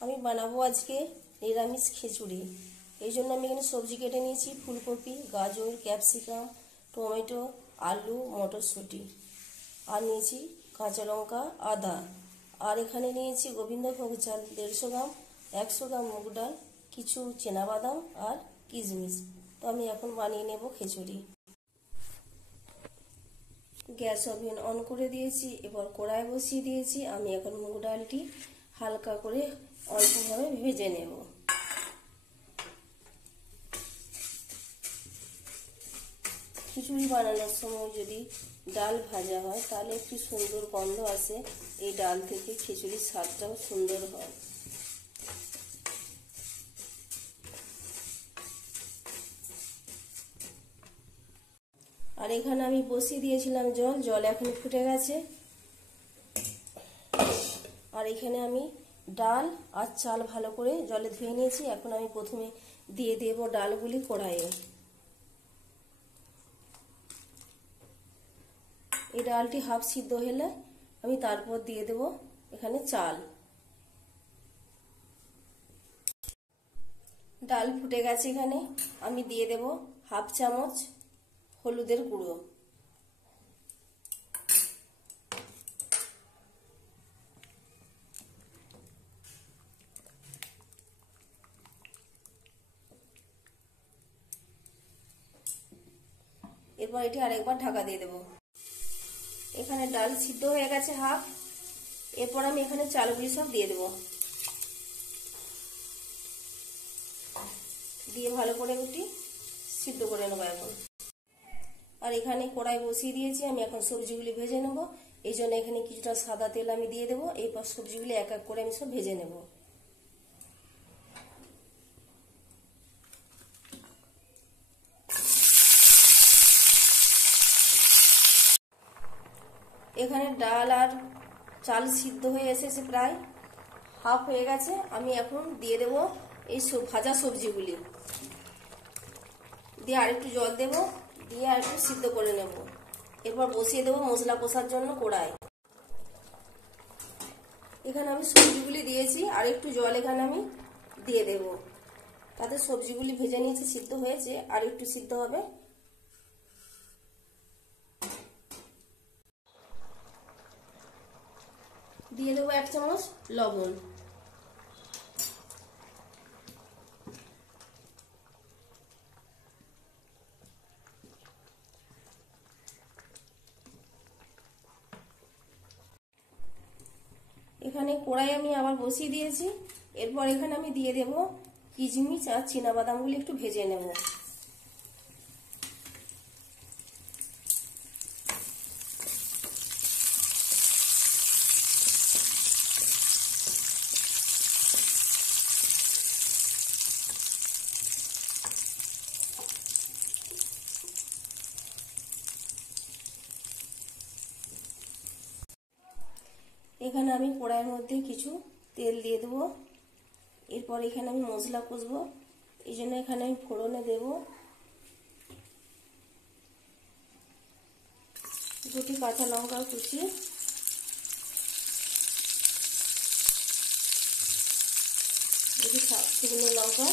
আমি বানাবো আজকে নিরামিষ খিচুড়ি। এই জন্য আমি এখানে সবজি কেটে নিয়েছি, ফুলকপি, গাজর, ক্যাপসিকাম, টমেটো, আলু, মটরশুঁটি, আর নিয়েছি কাঁচা লঙ্কা, আদা, আর এখানে নিয়েছি গোবিন্দভোগ চাল 150 গ্রাম, 100 গ্রাম মুগ ডাল, কিছু বাদাম আর কিশমিশ। তো আমি এখন বানিয়ে নেব খিচুড়ি। গ্যাস ওভেন অন করে দিয়েছি, এবার কড়াই বসিয়ে দিয়েছি। আমি এখন মুগ ডালটি হালকা করে অল্পভাবে ভেজে নেব। খিচুড়ি বানানোর সময় যদি ডাল ভাজা হয় তাহলে একটু সুন্দর গন্ধ আসে, এই ডাল থেকে খিচুড়ির স্বাদটাও সুন্দর হয়। আর এখানে আমি বসিয়ে দিয়েছিলাম জল এখন ফুটে গেছে। আর এখানে আমি ডাল আর চাল ভালো করে জলে ধুয়ে নিয়েছি। এখন আমি প্রথমে দিয়ে দেব ডালগুলি কড়াইয়ে। এই ডালটি হাফ সিদ্ধ হলে আমি তারপর দিয়ে দেব এখানে চাল। ডাল ফুটে গেছে, এখানে আমি দিয়ে দেব হাফ চামচ হলুদের গুঁড়ো, এরপর এটি আরেকবার ঢাকা দিয়ে দেব। এখানে ডাল সিদ্ধ হয়ে গেছে হাফ। এরপর আমি এখানে চালগুলি সব দিয়ে দেব, দিয়ে ভালো করে একটু সিদ্ধ করে নেবো এখন। আর এখানে কড়াই বসিয়ে দিয়েছি, আমি এখন সবজিগুলি ভেজে নেব। এই জন্য এখানে কিছুটা সাদা তেল আমি দিয়ে দেবো। এরপর সবজিগুলি এক এক করে আমি সব ভেজে নেব। এখানে ডাল আর চাল সিদ্ধ হয়ে এসেছে, প্রায় হাফ হয়ে গেছে। আমি এখন দিয়ে দেব এই ভাজা সবজিগুলি, দিয়ে আরেকটু জল দেব, দিয়ে আরেকটু সিদ্ধ করে নেব। এরপর বসিয়ে দেবো মশলা কষার জন্য কড়াই। এখানে আমি সবজিগুলি দিয়েছি, আর একটু জল এখানে আমি দিয়ে দেব। তাতে সবজিগুলি ভেজে নিয়েছি, সিদ্ধ হয়েছে, আর একটু সিদ্ধ হবে। দিয়ে দেবো 1 চামচ লবণ। এখানে কড়াই আমি আবার বসিয়ে দিয়েছি। এরপর এখানে আমি দিয়ে দেব কিশমিশ আর বাদামগুলি একটু ভেজে নেব। এখানে আমি কড়াইয়ের মধ্যে কিছু তেল দিয়ে দেবো। এরপর এখানে আমি মশলা কষবো, এই জন্য এখানে আমি ফোড়নে দেব 2টি কাঁচা লঙ্কা কুচি, শুকনো লঙ্কা,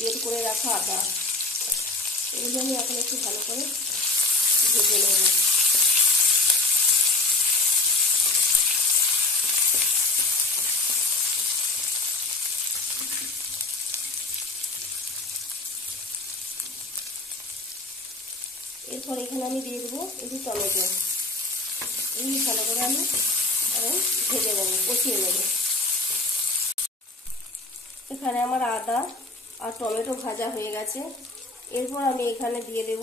বের করে রাখা আদা। এগুলো আমি এখন একটু ভালো করে ভেজে নেব। এরপর এখানে আমি দিয়ে দেবো একটু টমেটো। এই ভালো করে আমি ভেজে নেব, কষিয়ে নেব। এখানে আমার আদা আর টমেটো ভাজা হয়ে গেছে। এরপর আমি এখানে দিয়ে দেব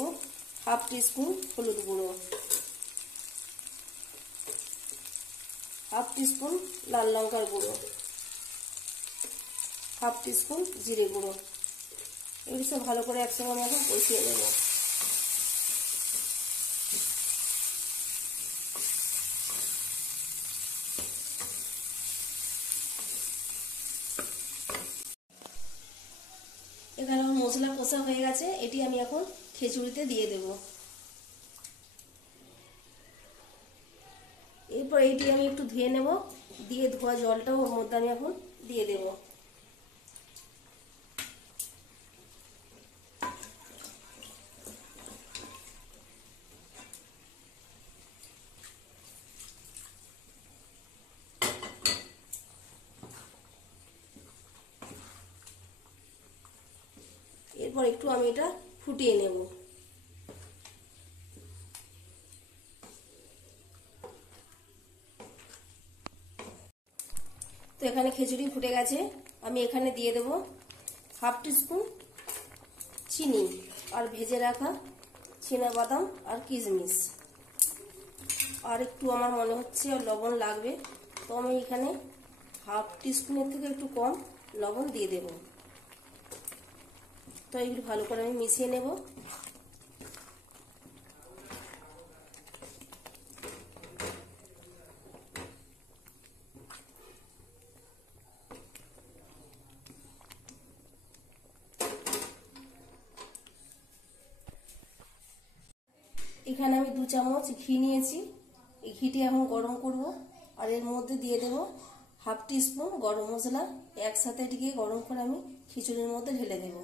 হাফ টিস্পুন হলুদ গুঁড়ো, হাফ টিস্পুন লাল লঙ্কার গুঁড়ো, হাফ টিস্পুন জিরে গুঁড়ো। এগুলো সব ভালো করে একসঙ্গে আমি এখন কষিয়ে নেব। এখানে মশলা কষা হয়ে গেছে, এটি আমি এখন খিচুড়িতে দিয়ে দেব। এরপর এইটি আমি একটু ধুয়ে নেব, দিয়ে ধোয়া জলটাও ওর মধ্যে আমি এখন দিয়ে দেব। এরপর একটু আমি এটা ফুটিয়ে নেব। তো এখানে খিচুড়ি ফুটে গেছে, আমি এখানে দিয়ে দেব হাফ টিস্পুন চিনি আর ভেজে রাখা বাদাম আর কিশমিশ। আর একটু আমার মনে হচ্ছে লবণ লাগবে, তো আমি এখানে হাফ টিস্পুনের থেকে একটু কম লবণ দিয়ে দেব। তো এগুলো ভালো করে আমি মিশিয়ে নেব। এখানে আমি 2 চামচ ঘি নিয়েছি, এই ঘিটি এখন গরম করব, আর এর মধ্যে দিয়ে দেব হাফ টিস্পুন গরম মশলা। একসাথে এটিকে গরম করে আমি খিচুড়ির মধ্যে ঢেলে দেব।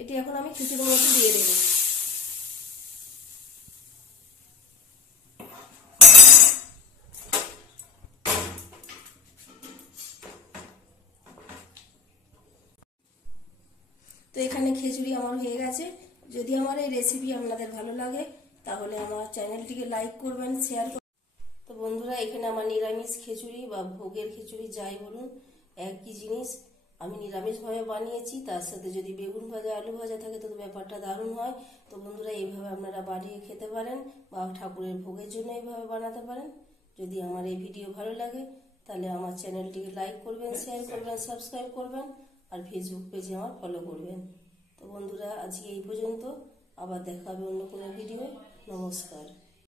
এটি এখন আমি খিচুড়ির মধ্যে দিয়ে দেব। তো এখানে খিচুড়ি আমার হয়ে গেছে। যদি আমার এই রেসিপি আপনাদের ভালো লাগে তাহলে আমার চ্যানেলটিকে লাইক করবেন, শেয়ার করবেন। তো বন্ধুরা, এখানে আমার নিরামিষ খিচুড়ি বা ভোগের খিচুড়ি যাই বলুন একই জিনিস, আমি নিরামিষভাবে বানিয়েছি। তার সাথে যদি বেগুন ভাজা আলু ভাজা থাকে তো ব্যাপারটা দারুণ হয়। তো বন্ধুরা, এইভাবে আপনারা বানিয়ে খেতে পারেন বা ঠাকুরের ভোগের জন্য এইভাবে বানাতে পারেন। যদি আমার এই ভিডিও ভালো লাগে তাহলে আমার চ্যানেলটিকে লাইক করবেন, শেয়ার করবেন, সাবস্ক্রাইব করবেন, আর ফেসবুক পেজে আমার ফলো করবেন। তো বন্ধুরা, আজকে এই পর্যন্ত, আবার দেখা হবে অন্য কোনো ভিডিও। নমস্কার।